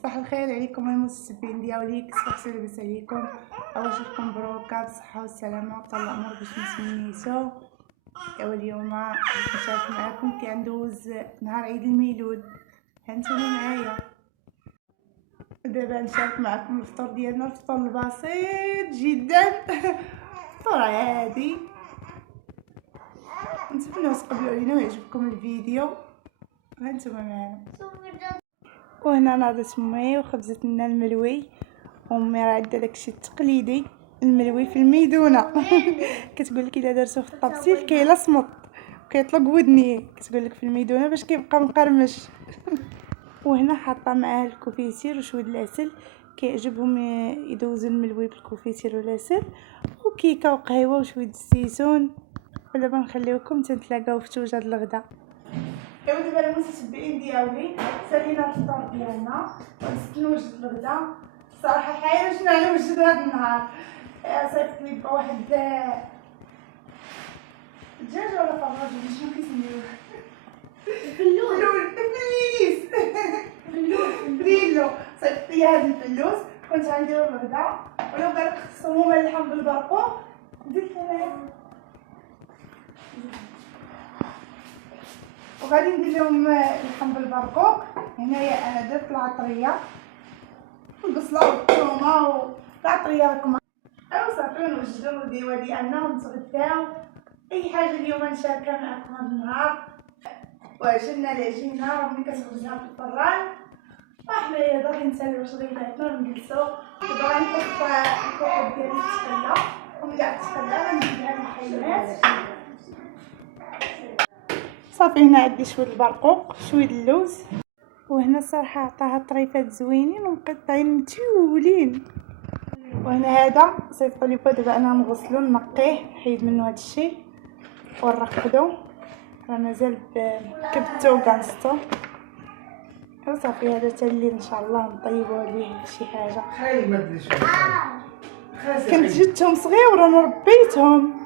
صباح الخير عليكم المتتبعين ديالي، كيف لاباس عليكم؟ اواشركم مبروكه بالصحه والسلامه وطول العمر باش نسميتو. ايوا اليوم نشارك معكم كي غندوز نهار عيد الميلود. هانتوما معايا دابا نشارك معكم الفطور ديالنا، الفطور البسيط جدا فطور عادي. نتمنى تقبلوا علينا ويعجبكم الفيديو. هانتوما معانا. وهنا ناضت امي وخبزت لنا الملوي، وامي راه عندها داكشي التقليدي الملوي في الميدونه كتقول لك الا درتو في الطبسيل كيلصمط وكيطلق ودنيه، كتقول لك في الميدونه باش كيبقى مقرمش وهنا حاطه معاه الكوفيتير وشويه العسل، كيعجبهم يدوزوا الملوي بالكوفيتير والعسل وكيكه وقهوه وشويه الزيتون. ودابا نخليوكم تنتلاقاو في توجه الغدا. ايوا دابا المتتبعين ديالي سالينا الفطور ديالنا ونستنوا وجد الغدا. الصراحه حايره شنو على وجد هذا النهار. صيفط لي با واحد الدجاج ولا فراج ولا شنو كيسميوه، فريلو. صيفط لي هذا الفلوس كنت غنديرو الغدا، ولو قالك خصهم اللحم بالبرقوق زدت لها وغادي ندير لهم اللحم بالبرقوق. هنايا انا درت العطريه والبصله والثومه والعطريه راكم. ايوا صافي نوجدوا الغديوه ديالنا ونتغداو. اي حاجه اليوم نشاركها معكم هذا النهار. وعجلنا العجينه راه ملي كتخرجها في الفران وحنايا باغي نساليو شريطاتنا ونجلسو. دابا غنحط الكوكوط ديالي تتقلى، وملي تتقلى غنزيدها الحيوانات. صافي هنا عندي شويه البرقوق شويه اللوز، وهنا الصراحه عطاها طريفات زوينين ومقطعين متيولين. وهنا هذا صيفطوا لي با دابا انا نغسلو نقيه نحيد منه هذا الشيء ونرقدو. راه مازال كبتو وكنسطو. وصافي هذا حتى الليل ان شاء الله نطيبوا عليه شي حاجه. كنت جبتهم صغيورين وربيتهم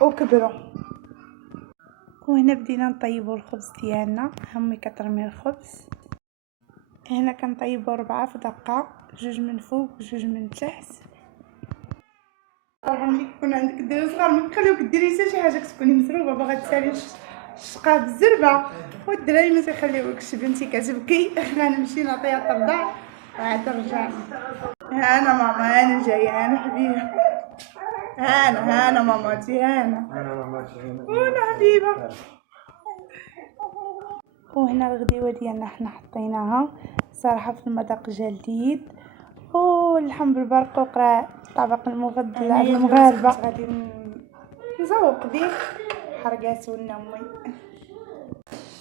وكبروا. وهنا بدينا نطيبوا الخبز ديالنا. امي كترمي الخبز. هنا كنطيبوا 4 في دقه، 2 من فوق و2 من تحت. راه ملي كيكون عندك الدراري صغار ما كيخليوك ديري حتى شي حاجه، كتكوني مسروبه باغا تسالي الشقه بالزربه والدراري ما تيخليوكش. بنتي كتبكي غنمشي نعطيها الطرده وعاد نرجع. انا ماما انا جايه انا حبيبه انا ماماتي انا حبيبه. وهنا الغديوه ديالنا حنا حطيناها صراحه في المذاق جا لذيذ. واللحم بالبرقوق راه الطبق المفضل عند المغاربه. غادي نزوق به حرقات ولنا امي.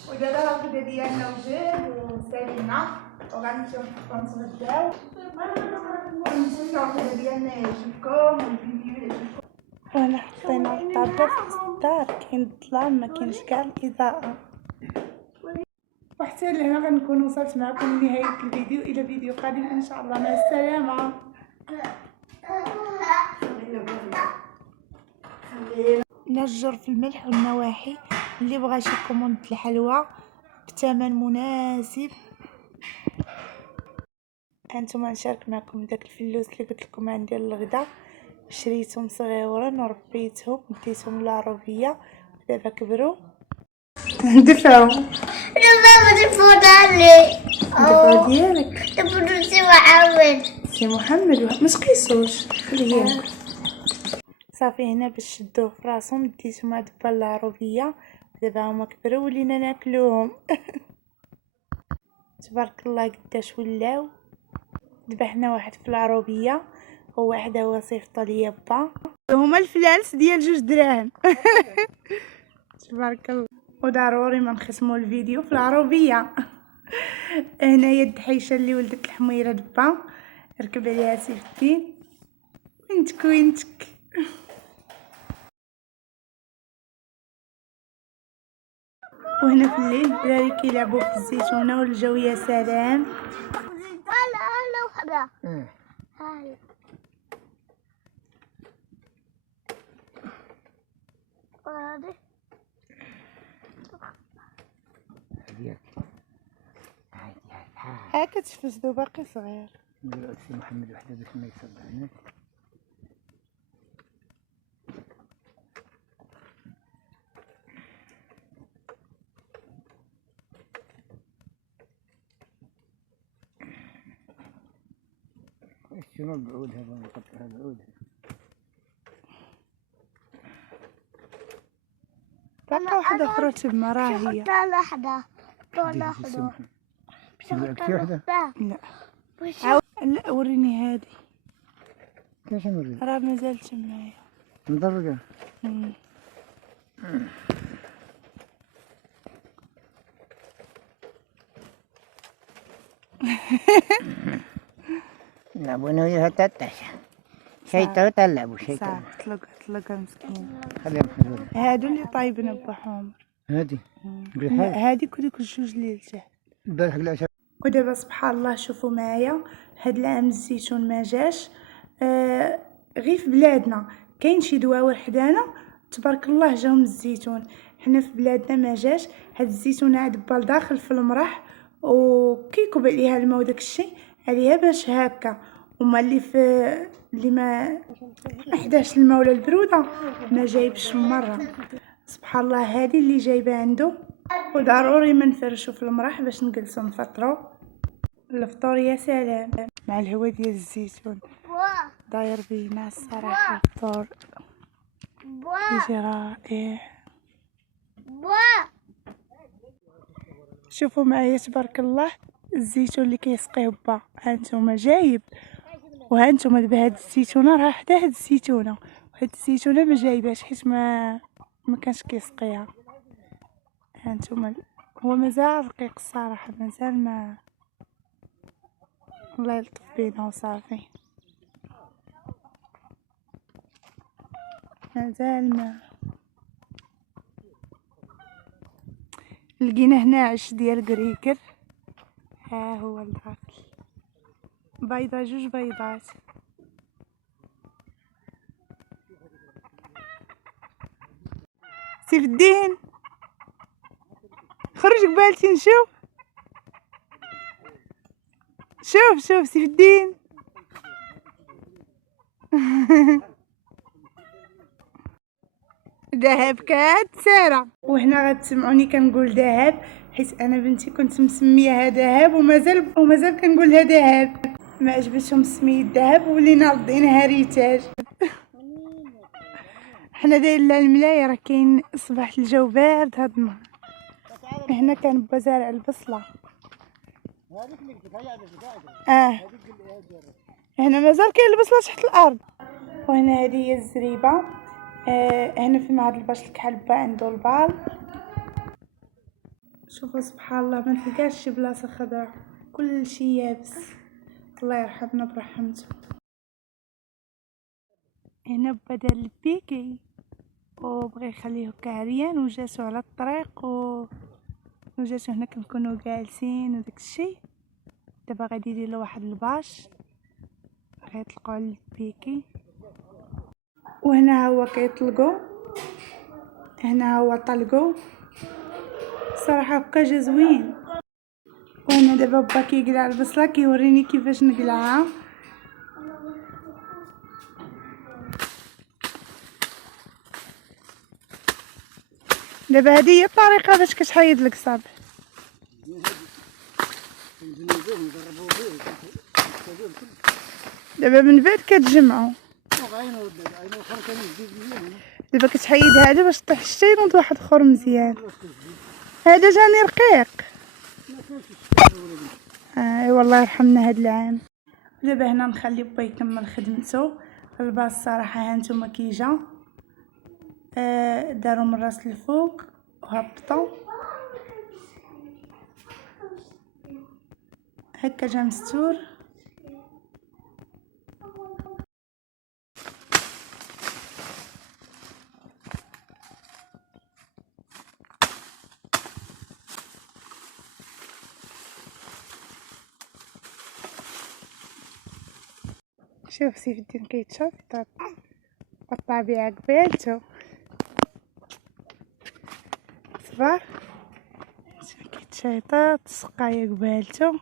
ودابا راه الغدا ديالنا وجد وسالينا وغنمشيو نتغداو. نتمنى الغدا ديالنا يعجبكم والفيديو يعجبكم. وهنا حطينا الطابله في وسط الدار، كاين الظلام ما كاينش كاع الاضاءه. وحتى لهنا غنكون وصلت معكم لنهايه الفيديو. الى فيديو قادم ان شاء الله. مع السلامه. نجر في الملح والنواحي. اللي بغى شي كوموند الحلوى بثمن مناسب. هانتوما نشارك معكم داك الفلوس اللي قلت لكم عندي الغدا، شريتهم صغيورين وربيتهم وديتهم للعربيه ودابا كبروا دفعوا دفعوا ديالك دفعوا سي محمد سي محمد ما تقيسوش خليه. صافي هنا باش شدوه في راسهم ديتهم هاد الدبه للعربيه ودابا هما كبروا ولينا ناكلوهم تبارك الله قداش ولاو. ذبحنا واحد في العربيه وواحد هو صيفطو ليا با، هما الفلانس ديال 2 دراهم تبارك الله. وضروري ما نختموا الفيديو في العربيه. هنايا الدحيشه اللي ولدت الحميره دبا ركب عليها سيف الدين وينتك. وهنا في الليل الدراري كيلعبوا في الزيتونه والجو يا سلام. هلا وحده هلا هادي هادي هاكا تفسدو باقي صغير. نديرو السي محمد وحده باش ما يصدعناش. شنو البعود هذا؟ نقطعها بعود. باقا وحده اخرى تما راه هي. لحظة لحظة. كي وحده؟ لا لا وريني هادي. كيفاش نوريك؟ راه مازال تمايا مدرقة. نلعبو انا وياها حتى العشاء. شي تلعبو شي طلقها مسكين. خليهم حلوين. هادو اللي طايبين با حمر. هادي هاديك وديك الجوج اللي لتحت. البارح العشاء. ودابا سبحان الله شوفوا معايا هاد العام الزيتون ما جاش. غير في بلادنا كاين شي دواور حدانا تبارك الله جاهم الزيتون. حنا في بلادنا ما جاش هاد الزيتون عاد با داخل في المرح وكيكب عليها الماء وداك الشيء عليها باش هكا. وما اللي في اللي ما حداش الماء ولا البروده ما جايبش مره. سبحان الله هادي اللي جايبه عنده وضروري ما نفرشوا في المرح باش نجلسوا نفطروا الفطور. يا سلام مع الهوا ديال الزيتون داير بينا الصراحه. الفطور يجي رائع. شوفوا معايا تبارك الله الزيتون اللي كيسقيه با. هانتوما جايب وهانتوما دابا هاد الزيتونه راه حدا هاد الزيتونه وهاد الزيتونه ما جايباش حيت ما كانش كيسقيها. هانتوما هو مازال رقيق الصراحه مازال ما الله يلطف بينا وصافي مازال ما. لقينا هنا عش ديال قريكر. ها هو الداخل بيضه جوج بيضات. سيف الدين خرج قبالتي نشوف. شوف سيف الدين. ذهب كاد سارة. وهنا غتسمعوني كنقول ذهب حيت انا بنتي كنت مسميها ذهب ومازال كنقول لها ذهب. ما عجبتهم سمية ذهب ولينا رديناها ريتاج. حنا دايرين لها الملايه راه كاين صباح الجو بارد هاد النهار. هنا كان با زارع البصله. هنا مازال كاين البصله تحت الارض. وهنا هذه هي الزريبه. هنا في معهد الباش الكحل با عنده البال. شوفوا سبحان الله ما تلقاش شي بلاصه خضراء كل شي يابس. الله يرحمنا برحمته. هنا بدل البيكي وبغى يخليه هكا عريان وجاتو على الطريق وجاتو هنا كنكونوا جالسين وداك الشيء. دابا غادي يدير له واحد الباش غيطلقوا على البيكي. وهنا هو كيطلقوا. هنا هو طلقوا صراحه هكا جا زوين. وهنا دابا با كيقلع البصله كيوريني كيفاش نقلعها. دابا هذه هي الطريقه باش كتحيد القصاب. دابا من بعد كتجمعوا. دابا كتحيد هذا باش طيح حتى ينوض واحد اخر مزيان. هذا جاني رقيق. اي والله يرحمنا هاد العام. دابا هنا نخلي با يكمل خدمته. الباص الصراحه ها نتوما كي جا داروا من راس الفوق وهبطوا هكا جا مستور. شوف سيف الدين كيتشطط الطبيعة قبالتو صبر كيتشيطط السقاية قبالتو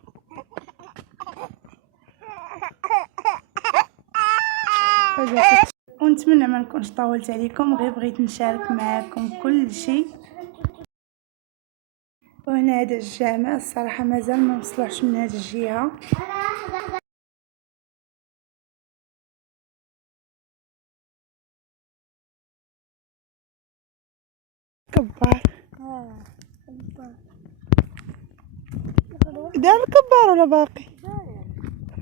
فجأة. ونتمنى ما نكونش طولت عليكم، غير بغيت نشارك معاكم كل شيء. وهنا هذا الجامع الصراحة مازال ما وصلوش من هذه الجهة. كبار دار الكبار ولا باقي؟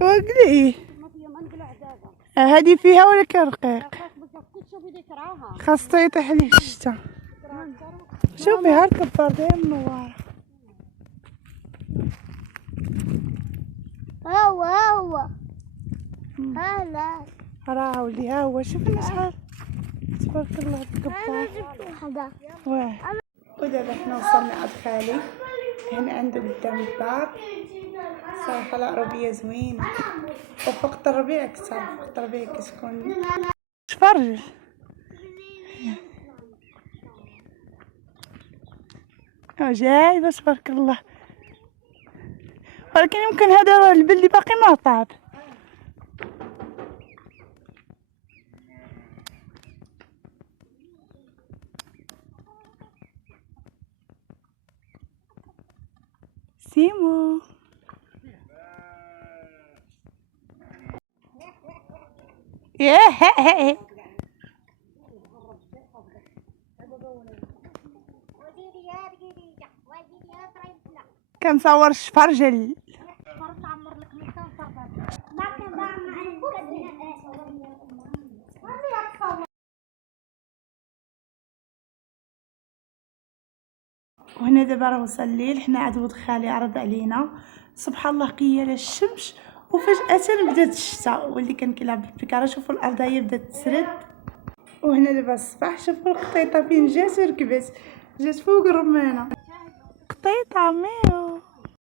واقلي هذه فيها ولا كرقيق؟ خاص يطيح عليه في الشتا. شوفي ها الكبار داير منوارة. هو هلا راه ولدي ها هو. شوفي شحال تبارك الله الكبار. هذا واه. ودابا حنا وصلنا عند خالي، هنا عنده قدام الدار. صراحة العربية زوينة، وفي وقت الربيع أكثر. في وقت الربيع كتكون تفرج. جاي تبارك الله. ولكن يمكن هذا البلدي باقي ما طاب. سيمو ياه كنصور الشفرجل. وهنا دابا راه وصل الليل، حنا عاد ولد خالي عرض علينا. سبحان الله قيالة الشمس وفجأة بدات الشتاء، واللي كان كيلعب بالبيكارة. شوفوا الارض هي بدات تسرد. وهنا دابا الصباح شوفوا القطيطة فين جات وركبت، جات فوق الرمانة. قطيطة ميو.